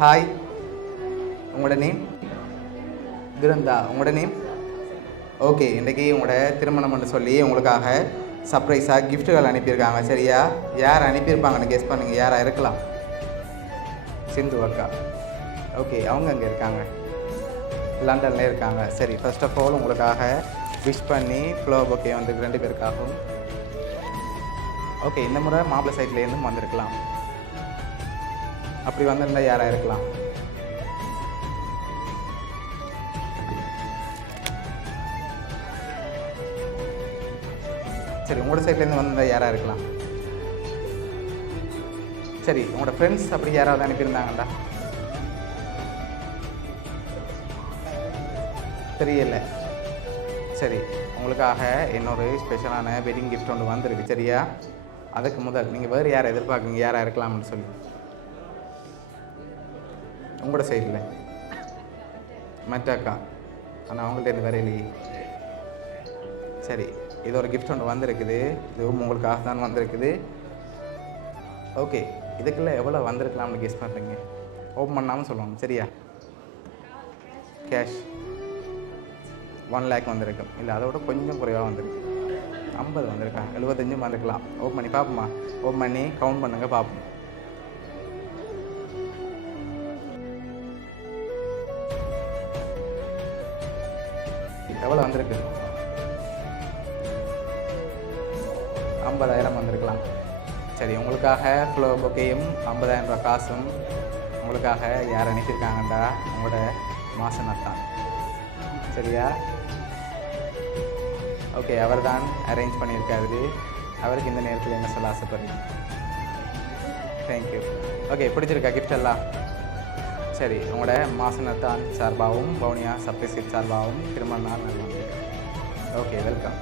Hi, உங்களோட name? கிருந்தா. உங்களோட name? Okay, இன்றைக்கி உங்களோட திருமணம்னு சொல்லி உங்களுக்காக சர்ப்ரைஸாக கிஃப்ட்டுகள் அனுப்பியிருக்காங்க. சரியா? யார் அனுப்பியிருப்பாங்கன்னு கெஸ் பண்ணுங்கள். யாராக இருக்கலாம்? சிந்து அக்கா. ஓகே, அவங்க அங்கே இருக்காங்க, லண்டனில் இருக்காங்க. சரி, ஃபர்ஸ்ட் ஆஃப் ஆல் உங்களுக்காக விஷ் பண்ணி ஃப்ளவர் பொக்கே வந்து 2 பேருக்காகவும். ஓகே, இந்த முறை மாப்பிள்ளை சைட்லேருந்தும் வந்திருக்கலாம். அப்படி வந்திருந்தால் யாராக இருக்கலாம்? சரி, உங்களோட சைட்லேருந்து வந்திருந்தால் யாராக இருக்கலாம்? சரி, உங்களோட ஃப்ரெண்ட்ஸ் அப்படி யாராவது அனுப்பியிருந்தாங்கண்டா? தெரியல. சரி, உங்களுக்காக இன்னொரு ஸ்பெஷலான வெட்டிங் கிஃப்ட் ஒன்று வந்திருக்கு. சரியா? அதுக்கு முதல் நீங்கள் வேறு யாரை எதிர்பார்க்குங்க, யாராக இருக்கலாம்னு சொல்லி? உங்களோட சைடில் மற்ற அக்கா. ஆனால் அவங்கள்ட்ட இருந்து வேற இல்லையே. சரி, இது ஒரு கிஃப்ட் ஒன்று வந்திருக்குது. இதுவும் உங்களுக்காக தான் வந்திருக்குது. ஓகே, இதுக்குள்ளே எவ்வளோ வந்திருக்கலாம்னு கெஸ் பண்ணுறீங்க? ஓப்பன் பண்ணாமல் சொல்லணும். சரியா? கேஷ் 1 லேக் வந்திருக்கும். இல்லை, அதோட கொஞ்சம் குறைவாக வந்திருக்கு. 50 வந்திருக்கா? 75 வந்திருக்கலாம். ஓப்பன் பண்ணி பார்ப்போமா? ஓப்பன் பண்ணி கவுண்ட் பண்ணுங்கள், பார்ப்போம். எவ்வளோ வந்திருக்கு? 50,000 வந்திருக்கலாம். சரி, உங்களுக்காக ஃப்ளவர் பொக்கேயும் 50,000 ரூபா காசும் உங்களுக்காக யார் அனுப்பியிருக்காங்கண்டா? உங்களோட மாசனத்தான். சரியா? ஓகே, அவர் தான் அரேஞ்ச் பண்ணியிருக்காரு. அவருக்கு இந்த நேரத்தில் என்ன சொல்ல ஆசைப்படுறீங்க? தேங்க்யூ. ஓகே, பிடிச்சிருக்கா கிஃப்ட் எல்லாம்? சரி, உங்களோட மாசனத்தான் சார்பாகவும் பவுனியா சர்ப்ரைஸ் சார்பாகவும் திருமண நாள் நல்லா. Okay, welcome.